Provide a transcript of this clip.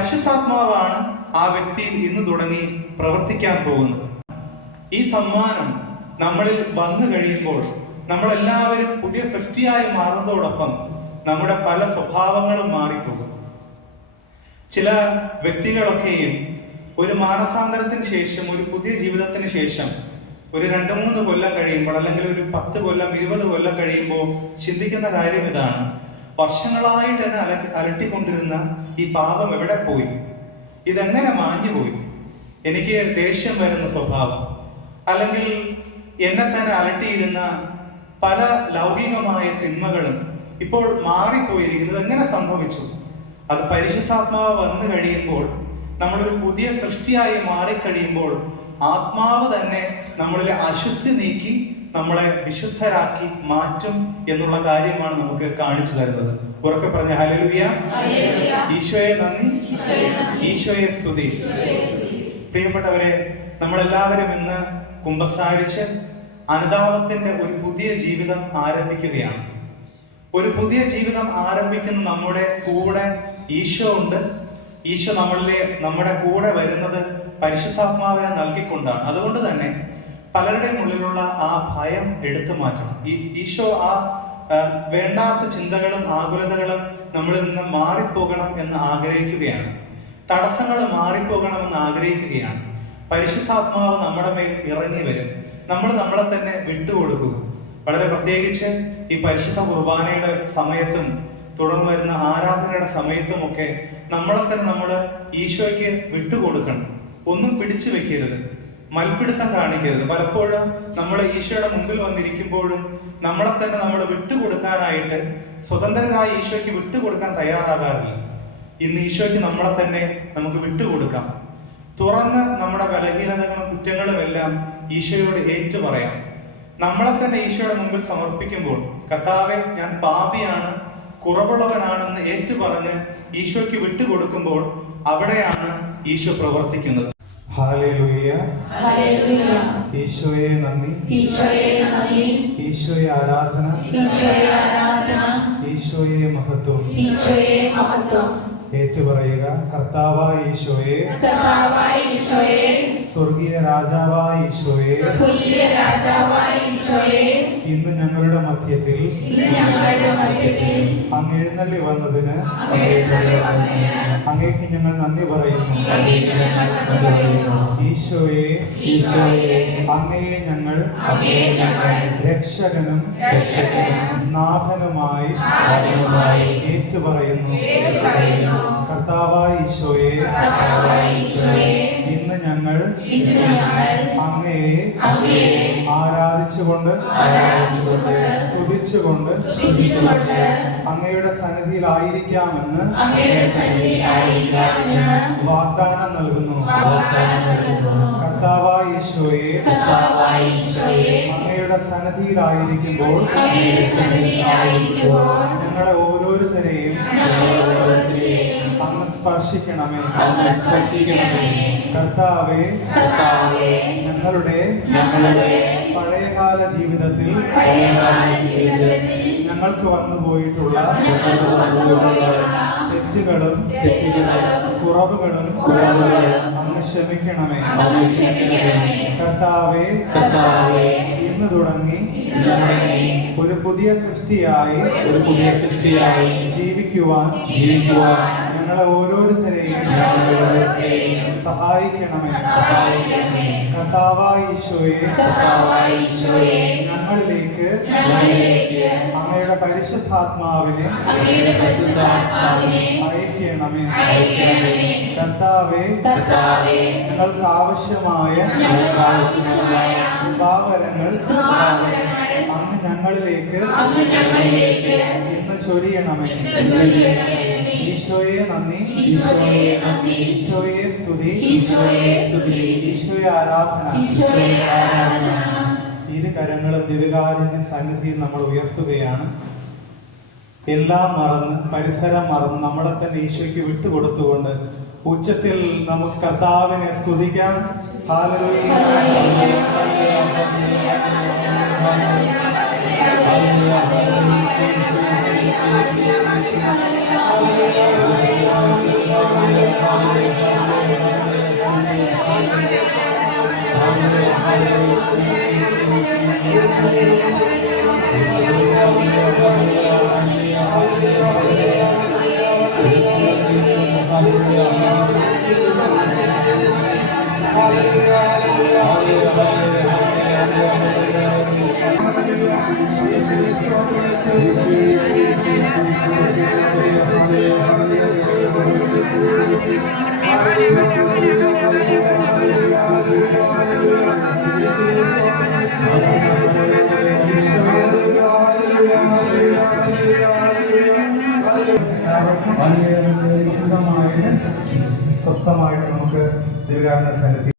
പരിശുദ്ധാത്മാവാണ് ആ വ്യക്തിയിൽ ഇന്ന് തുടങ്ങി പ്രവർത്തിക്കാൻ പോകുന്നത്. ഈ സമ്മാനം നമ്മളിൽ വന്നു കഴിയുമ്പോൾ നമ്മളെല്ലാവരും പുതിയ സൃഷ്ടിയായി മാറുന്നതോടൊപ്പം നമ്മുടെ പല സ്വഭാവങ്ങളും മാറിപ്പോകും. ചില വ്യക്തികളൊക്കെയും ഒരു മാനസാന്തരത്തിന് ശേഷം, ഒരു പുതിയ ജീവിതത്തിന് ശേഷം ഒരു 2-3 കൊല്ലം കഴിയുമ്പോൾ, അല്ലെങ്കിൽ ഒരു 10 കൊല്ലം 20 കൊല്ലം കഴിയുമ്പോൾ ചിന്തിക്കുന്ന കാര്യം ഇതാണ്: വർഷങ്ങളായിട്ട് എന്നെ അലട്ടിക്കൊണ്ടിരുന്ന ഈ പാപം എവിടെ പോയി? ഇതെങ്ങനെ മാഞ്ഞു പോയി? എനിക്ക് ദേഷ്യം വരുന്ന സ്വഭാവം, അല്ലെങ്കിൽ എന്നെ തന്നെ അലട്ടിയിരുന്ന പല ലൗകികമായ തിന്മകളും ഇപ്പോൾ മാറിപ്പോയിരിക്കുന്നത് എങ്ങനെ സംഭവിച്ചു? അത് പരിശുദ്ധാത്മാവ് വന്നു കഴിയുമ്പോൾ, നമ്മളൊരു പുതിയ സൃഷ്ടിയായി മാറിക്കഴിയുമ്പോൾ ആത്മാവ് തന്നെ നമ്മളിലെ അശുദ്ധി നീക്കി നമ്മളെ വിശുദ്ധരാക്കി മാറ്റും എന്നുള്ള കാര്യമാണ് നമുക്ക് കാണിച്ചു തരുന്നത്. ഉറക്കെ പറഞ്ഞ ഹല്ലേലൂയ. ഈശോയെ നന്ദി, ഈശോയെ സ്തുതി. പ്രിയപ്പെട്ടവരെ, നമ്മളെല്ലാവരും ഇന്ന് കുമ്പസാരിച്ച് അനുതാപത്തിന്റെ ഒരു പുതിയ ജീവിതം ആരംഭിക്കുകയാണ്. ഒരു പുതിയ ജീവിതം ആരംഭിക്കുന്ന നമ്മുടെ കൂടെ ഈശോ ഉണ്ട്. ഈശോ നമ്മുടെ കൂടെ വരുന്നത് പരിശുദ്ധാത്മാവിനെ നൽകിക്കൊണ്ടാണ്. അതുകൊണ്ട് തന്നെ പലരുടെയും ഉള്ളിലുള്ള ആ ഭയം എടുത്തു മാറ്റണം. ഈശോ ആ വേണ്ടാത്ത ചിന്തകളും ആകുലതകളും നമ്മളിൽ നിന്ന് മാറിപ്പോകണം എന്ന് ആഗ്രഹിക്കുകയാണ്. തടസ്സങ്ങൾ മാറിപ്പോകണമെന്ന് ആഗ്രഹിക്കുകയാണ്. പരിശുദ്ധാത്മാവ് നമ്മുടെ മേൽ ഇറങ്ങി വരും. നമ്മളെ തന്നെ വിട്ടുകൊടുക്കുക. വളരെ പ്രത്യേകിച്ച് ഈ പരിശുദ്ധ കുർബാനയുടെ സമയത്തും തുടർന്ന് വരുന്ന ആരാധനയുടെ സമയത്തുമൊക്കെ നമ്മളെ തന്നെ നമ്മൾ ഈശോയ്ക്ക് വിട്ടുകൊടുക്കണം. ഒന്നും പിടിച്ചു വെക്കരുത്, മൽപ്പിടുത്തം കാണിക്കരുത്. പലപ്പോഴും നമ്മൾ ഈശോയുടെ മുമ്പിൽ വന്നിരിക്കുമ്പോഴും നമ്മളെ തന്നെ നമ്മൾ വിട്ടുകൊടുക്കാനായിട്ട്, സ്വതന്ത്രരായി ഈശോയ്ക്ക് വിട്ടുകൊടുക്കാൻ തയ്യാറാകാറില്ല. ഇന്ന് ഈശോയ്ക്ക് നമ്മളെ തന്നെ നമുക്ക് വിട്ടുകൊടുക്കാം. തുറന്ന് നമ്മുടെ ബലഹീനതകളും കുറ്റങ്ങളും എല്ലാം ഈശോയോട് ഏറ്റു പറയാം. നമ്മളെ തന്നെ ഈശോയുടെ മുമ്പിൽ സമർപ്പിക്കുമ്പോൾ, കർത്താവേ, ഞാൻ പാപിയാണ്, കുറവുള്ളവനാണെന്ന് ഏറ്റു പറഞ്ഞ് ഈശോയ്ക്ക് വിട്ടുകൊടുക്കുമ്പോൾ അവിടെയാണ് ഈശോ പ്രവർത്തിക്കുന്നത്. ഹല്ലേലൂയ, ഈശോയെ നന്ദി, ഈശോയെ ആരാധന, ഈശോയെ മഹത്വം. ഏറ്റുപറയുക: കർത്താവായ ഈശോയെ, സ്വർഗീയ രാജാവായ ഈശോയെ, ഇന്ന് ഞങ്ങളുടെ മധ്യത്തിൽ അങ്ങ് എഴുന്നള്ളി വന്നതിന് അങ്ങേക്ക് ഞങ്ങൾ നന്ദി പറയുന്നു. ഈശോയെ, അങ്ങയെ ഞങ്ങൾ രക്ഷകനും നാഥനുമായി ഏറ്റുപറയുന്നു. കർത്താവായ ഈശോയെ, ഇന്ന് ഞങ്ങൾ അങ്ങയെ ആരാധിച്ചുകൊണ്ട് സ്തുതിച്ചുകൊണ്ട് അങ്ങയുടെ സന്നിധിയിലായിരിക്കാമെന്ന് വാഗ്ദാനം നൽകുന്നു. കർത്താവായ ഈശോയെ, അങ്ങയുടെ സന്നിധിയിലായിരിക്കുമ്പോൾ ഞങ്ങളെ ഓരോരുത്തരെയും അങ്ങ് സ്പർശിക്കണമേ. കർത്താവേ, ഞങ്ങളുടെ പഴയകാല ജീവിതത്തിൽ ഞങ്ങൾക്ക് വന്നുപോയിട്ടുള്ള തെറ്റുകളും കുറവുകളും അങ്ങ് ക്ഷമിക്കണമേ. കർത്താവേ, ഇന്ന് തുടങ്ങി ഒരു പുതിയ സൃഷ്ടിയായി ജീവിക്കുവാൻ ഞങ്ങളെ ഓരോരുത്തരെയും സഹായിക്കണമേ. കർത്താവായ ഈശോയെ, ഞങ്ങളിലേക്ക് അങ്ങയുടെ പരിശുദ്ധാത്മാവിനെ അയക്കണമേ. കർത്താവേ, ഞങ്ങൾക്ക് ആവശ്യമായ കൃപാവരങ്ങൾ അങ്ങ് ഞങ്ങളിലേക്ക് ഇന്ന് ചൊരിയണമേ. ഈശോയെ നന്ദി, ഈശോയെ സ്തുതി, ഈശോയെ ആരാധന. ഇരു കരങ്ങളും ദിവ്യകാരുണ്യ സന്നിധിയിൽ നമ്മൾ ഉയർത്തുകയാണ്. എല്ലാം മറന്ന്, പരിസരം മറന്ന് നമ്മളെ തന്നെ ഈശോയ്ക്ക് വിട്ടുകൊടുത്തുകൊണ്ട് ഉച്ചത്തിൽ നമുക്ക് കർത്താവിനെ സ്തുതിക്കാം. ഹല്ലേലൂയ. Hallelujah. സ്വസ്ഥമായിട്ട് നമുക്ക് ദിവ്യകാരുണ്യ സന്നിധി